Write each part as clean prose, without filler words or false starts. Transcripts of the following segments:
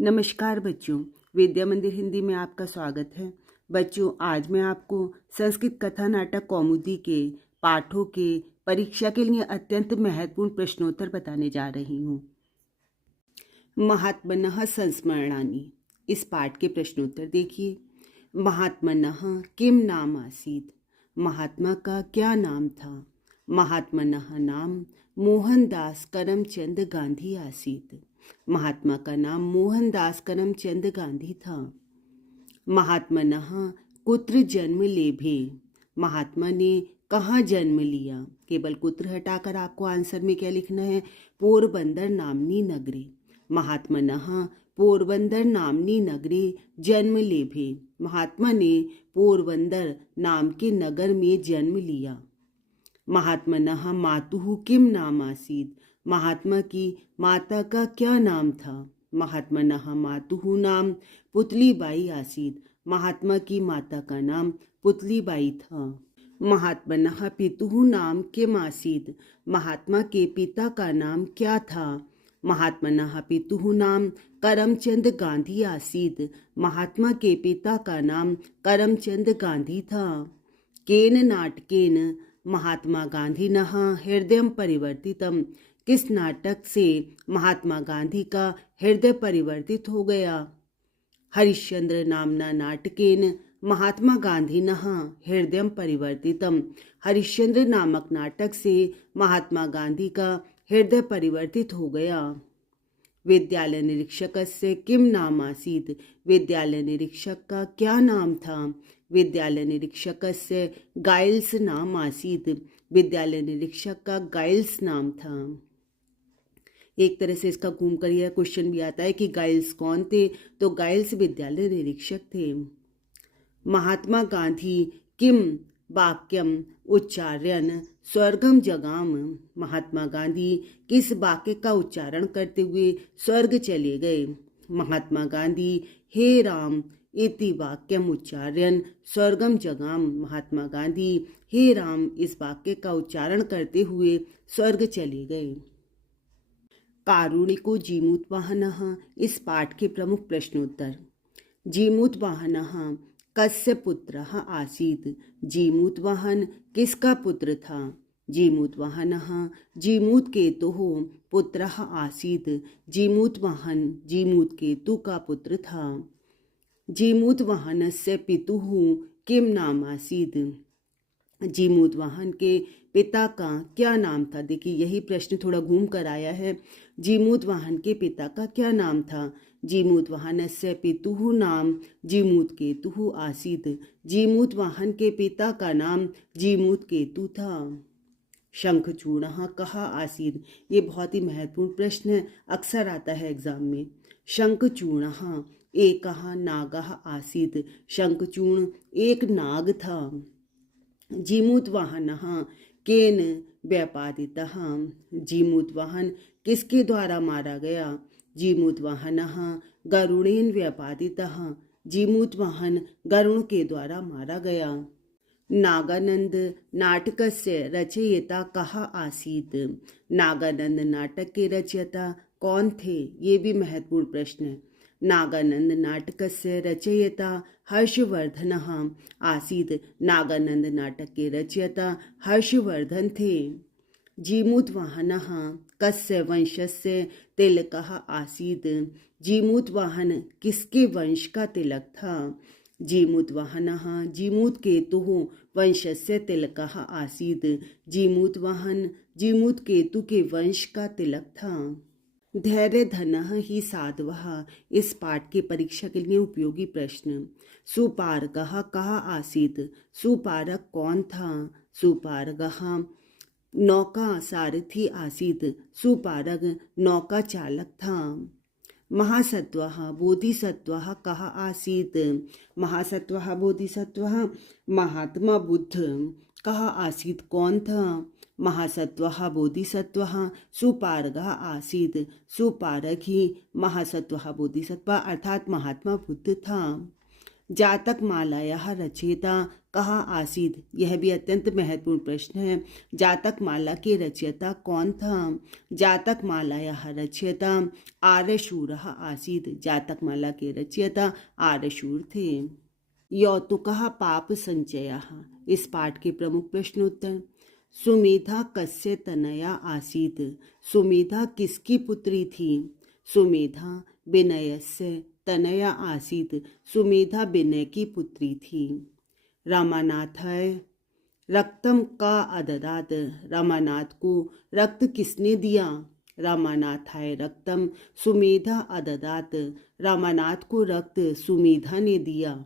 नमस्कार बच्चों, विद्या मंदिर हिंदी में आपका स्वागत है। बच्चों, आज मैं आपको संस्कृत कथा नाटक कौमुदी के पाठों के परीक्षा के लिए अत्यंत महत्वपूर्ण प्रश्नोत्तर बताने जा रही हूँ। महात्मनः संस्मरणानि। इस पाठ के प्रश्नोत्तर देखिए। महात्मनः किम नाम आसीत्? महात्मा का क्या नाम था? महात्मनः नाम मोहनदास करमचंद गांधी आसीत्। महात्मा का नाम मोहनदास करमचंद गांधी था। महात्मनः कुत्र जन्म लेभे? महात्मा ने कहाँ जन्म लिया? केवल कुत्र हटाकर आपको आंसर में क्या लिखना है? पोरबंदर नामनी नगरे। महात्मनः पोरबंदर नामनी नगरे जन्म लेभे। महात्मा ने पोरबंदर नाम के नगर में जन्म लिया। महात्मनः मातुः किम नाम आसीत्? महात्मा की माता का क्या नाम था? महात्मनः मातुः नाम पुतलीबाई आसीत्। महात्मा की माता का नाम पुतलीबाई था। महात्मनः पितुः नाम किम आसीत्? महात्मा के पिता का नाम क्या था? महात्मनः पितुः नाम करमचंद गांधी आसीत्। महात्मा के पिता का नाम करमचंद गांधी था। केन नाटकेन महात्मा गांधिनः हृदयं परिवर्तितम्? किस नाटक से महात्मा गांधी का हृदय परिवर्तित हो गया? हरिश्चंद्र नामना नाटकेन महात्मा गांधिनः हृदयं परिवर्तितम्। हरिश्चंद्र नामक नाटक से महात्मा गांधी का हृदय परिवर्तित हो गया। विद्यालय निरीक्षकस्य किम नाम आसीत्? विद्यालय निरीक्षक का क्या नाम था? विद्यालय निरीक्षकस्य गाइल्स नाम आसीत्। विद्यालय निरीक्षक का गाइल्स नाम था। एक तरह से इसका घूम कर यह क्वेश्चन भी आता है कि गाइल्स कौन थे? तो गाइल्स विद्यालय निरीक्षक थे। महात्मा गांधी किम वाक्यम उच्चार्यन स्वर्गम जगाम? महात्मा गांधी किस वाक्य का उच्चारण करते हुए स्वर्ग चले गए? महात्मा गांधी हे राम इति वाक्यम उच्चार्यन स्वर्गम जगाम। महात्मा गांधी हे राम इस वाक्य का उच्चारण करते हुए स्वर्ग चले गए। कारुणिको जीमूतवाहनः। इस पाठ के प्रमुख प्रश्नोत्तर। जीमूतवाहनः कस्य पुत्रः आसीत्? जीमूतवाहन किसका पुत्र था? जीमूतवाहनः जीमूतकेतुः पुत्रः आसीत्। जीमूतवाहन जीमूतकेतु का पुत्र था। जीमूतवाहनस्य पितुः किम नाम आसीत्? जीमूतवाहन के पिता का क्या नाम था? देखिए, यही प्रश्न थोड़ा घूम कर आया है। जीमूतवाहन के पिता का क्या नाम था? जीमूतवाहनस्य पितुः नाम जीमूतकेतुः आसीत्। जीमूतवाहन के पिता का नाम जीमूतकेतु था। शंखचूर्णः कः आसीत्? ये बहुत ही महत्वपूर्ण प्रश्न है, अक्सर आता है एग्जाम में। शंखचूर्णः एकः नागः आसीत्। शंखचूर्ण एक नाग था। जीमूतवाहनः केन व्यापादितः? जीमूतवाहन किसके द्वारा मारा गया? जीमूतवाहनः गरुड़ेन व्यापादितः। जीमूतवाहन गरुड़ के द्वारा मारा गया। नागानंद नाटकस्य रचयिता कः आसीत्? नागानंद नाटक के रचयिता कौन थे? ये भी महत्वपूर्ण प्रश्न है। नागानंद नाटकस्य रचयिता हर्षवर्धनः आसीत्। नागानंद नाटक के रचयिता हर्षवर्धन थे। जीमूतवाहनः कस्य वंशस्य तिलकः आसीत्? जीमूतवाहन किसके वंश का तिलक था? जीमूतवाहनः जीमूतकेतुः वंशस्य तिलकः आसीत्। जीमूतवाहन जीमूतकेतु के वंश का तिलक था। धैर्य धनः ही साधवः। इस पाठ के परीक्षा के लिए उपयोगी प्रश्न। सुपारगः कः आसीत्? सुपारक कौन था? सुपारगः नौका सारथी आसीत्। सुपारग नौका चालक था। महासत्वः बोधिसत्वः कः आसीत्? महासत्वः बोधिसत्वः महात्मा बुद्ध कः आसीत्? कौन था? महासत्वः बोधिसत्वः सुपारगः आसीत्। सुपारग ही महासत्वः बोधिसत्व अर्थात महात्मा बुद्ध था। जातक मालायाः रचयिता कहाँ आसीत्? यह भी अत्यंत महत्वपूर्ण प्रश्न है। जातक माला के रचयिता कौन था? जातक मालायाः रचयिता आर्यशूरः आसीत्। जातक माला के रचयिता आर्यशूर थे। यौतुकः पाप संचयः। इस पाठ के प्रमुख प्रश्नोत्तर। सुमेधा कस्य तनया आसीत्? सुमेधा किसकी पुत्री थी? सुमेधा विनयस्य तनया आसीत्। सुमेधा विनय की पुत्री थी। रामानाथाय रक्तम का अददात। रामानाथ को रक्त किसने दिया? रामानाथाय रक्तम सुमेधा अददात। रामानाथ को रक्त सुमेधा ने दिया।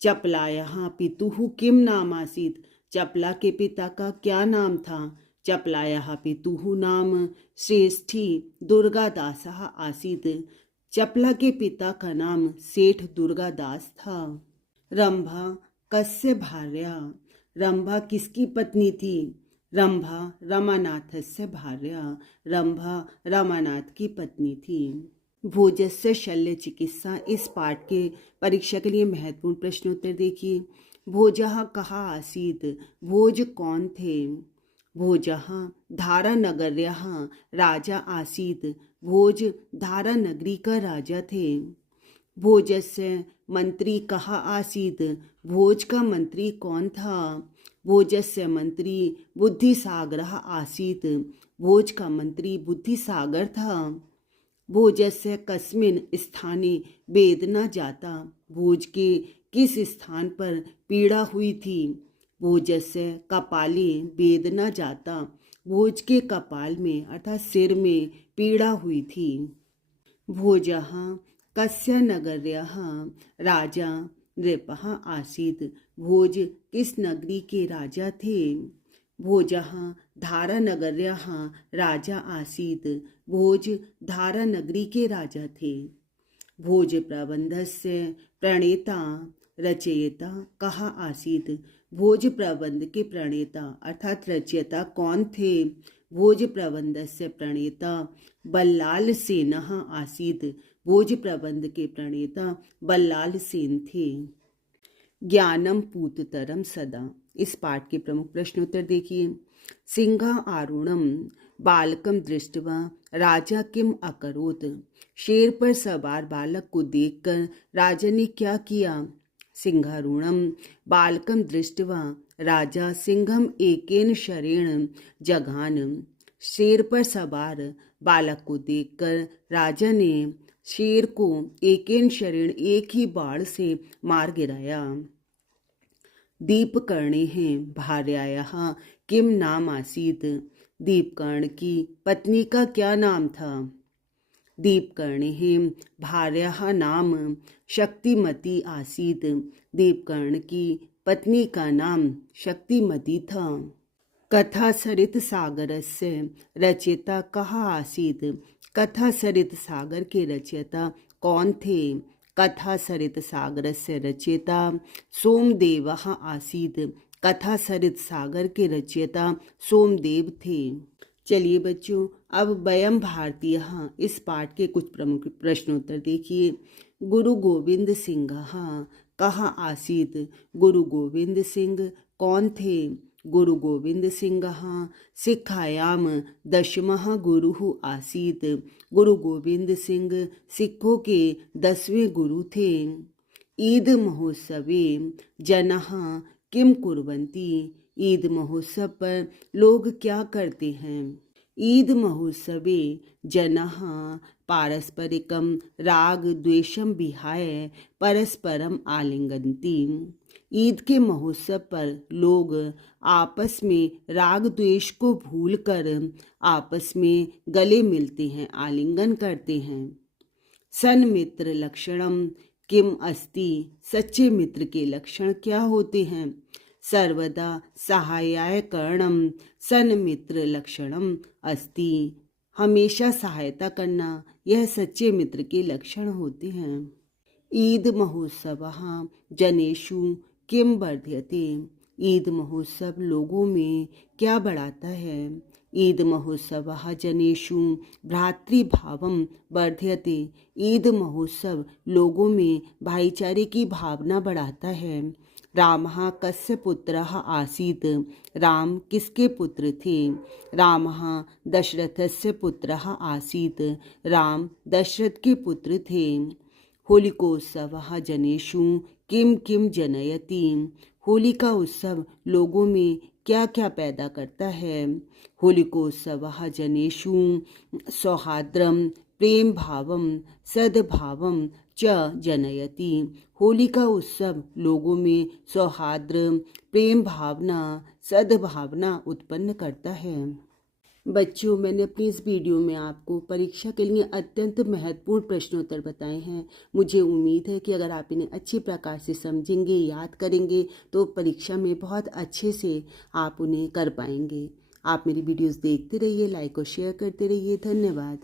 चपलायाः पितुः किम नाम आसीत्? चपला के पिता का क्या नाम था? चपलायाः पितुः नाम श्रेष्ठी दुर्गादासः आसीत्। चपला के पिता का नाम सेठ दुर्गादास था। रंभा कस्य भार्या? रंभा किसकी पत्नी थी? रंभा रमानाथस्य भार्या। रंभा रमानाथ की पत्नी थी। भोजस्य शल्य चिकित्सा। इस पाठ के परीक्षा के लिए महत्वपूर्ण प्रश्नोत्तर देखिए। भोजः कहाँ आसीत्? भोज कौन थे? भोजः धारानगर्यः राजा आसीत्। भोज धारा नगरी का राजा थे। भोजस्य मंत्री कहाँ आसीत्? भोज का मंत्री कौन था? भोजस्य मंत्री बुद्धिसागरः आसीत्। भोज का मंत्री बुद्धिसागर था। भोजस्य कस्मिन् स्थाने वेदना जाता। भोज के किस स्थान पर पीड़ा हुई थी? भोजस्य कपाले वेदना जाता। भोज के कपाल में अर्थात सिर में पीड़ा हुई थी। भोजः कस्य नगर्यः राजा नृपः आसीत्। भोज किस नगरी के राजा थे? भोजः धारानगर्यः राजा आसीत्। भोज धारा नगरी के राजा थे। भोज प्रबंधस्य प्रणेता रचयिता कहाँ आसीत्? भोज प्रबंध के प्रणेता अर्थात रचयिता कौन थे? भोज प्रबंधस्य प्रणेता बल्लाल सेनः आसीत्। भोज प्रबंध के प्रणेता बल्लाल सेन थे। ज्ञानम पूततरम सदा। इस पाठ के प्रमुख प्रश्नोत्तर देखिए। सिंहारूढ़म बालकम दृष्ट्वा राजा किम अकरोत्? शेर पर सवार बालक को देखकर राजा ने क्या किया? सिंहारूढ़म बालकम दृष्ट्वा राजा सिंहम एकेन शरेण जघान। शेर पर सवार बालक को देखकर राजा ने शेर को एकेन शरेण एक ही बाण से मार गिराया। दीपकर्णेः भार्यायाः किम नाम आसीत्? दीपकर्ण की पत्नी का क्या नाम था? दीपकर्णेः भार्याः नाम शक्तिमती आसीत्। दीपकर्ण की पत्नी का नाम शक्तिमती था। कथा सरित सागरस्य रचयिता कहाँ आसीत्? कथा सरित सागर के रचयिता कौन थे? कथा सरित सागरस्य रचयिता सोमदेवः आसीत्। कथा सरित सागर के रचयिता सोमदेव थे। चलिए बच्चों, अब वयम भारतीयः इस पाठ के कुछ प्रमुख प्रश्नोत्तर देखिए। गुरु गोविंद सिंह कहाँ आसीत्? गुरु गोविंद सिंह कौन थे? गुरु गोविंद सिंह सिक्खायाम दशमः गुरुः आसीत्। गुरु गोविंद सिंह सिखों के 10वें गुरु थे। ईद महोत्सवे जनः किम कुर्वन्ति? ईद महोत्सव पर लोग क्या करते हैं? ईद महोत्सवे जनः पारस्परिकं राग द्वेषं विहाय परस्परम आलिंगन्ति। ईद के महोत्सव पर लोग आपस में राग द्वेष को भूलकर आपस में गले मिलते हैं, आलिंगन करते हैं। सन्मित्र लक्षणम किम अस्ति? सच्चे मित्र के लक्षण क्या होते हैं? सर्वदा सहायाय करणम सन्मित्र लक्षणम अस्ति। हमेशा सहायता करना यह सच्चे मित्र के लक्षण होते हैं। ईद महोत्सवः जनेषु किम वर्ध्यते? ईद महोत्सव लोगों में क्या बढ़ाता है? ईद महोत्सवः जनेषु भ्रातृभावं वर्धयते। ईद महोत्सव लोगों में भाईचारे की भावना बढ़ाता है। रामः कस्य पुत्रः आसीत्। राम किसके पुत्र थे? रामः दशरथस्य पुत्रः आसीत्। राम दशरथ के पुत्र थे। होलिकोत्सवः जनेषु किं किं जनयति। होली का उत्सव लोगों में क्या क्या पैदा करता है? होलिकोत्सवः जनेषु सौहार्द्रं प्रेम भावम सद्भावम च जनयति। होली का उत्सव लोगों में सौहार्द्र प्रेम भावना सद्भावना उत्पन्न करता है। बच्चों, मैंने अपनी इस वीडियो में आपको परीक्षा के लिए अत्यंत महत्वपूर्ण प्रश्नोत्तर बताए हैं। मुझे उम्मीद है कि अगर आप इन्हें अच्छी प्रकार से समझेंगे, याद करेंगे तो परीक्षा में बहुत अच्छे से आप उन्हें कर पाएंगे। आप मेरी वीडियोस देखते रहिए, लाइक और शेयर करते रहिए। धन्यवाद।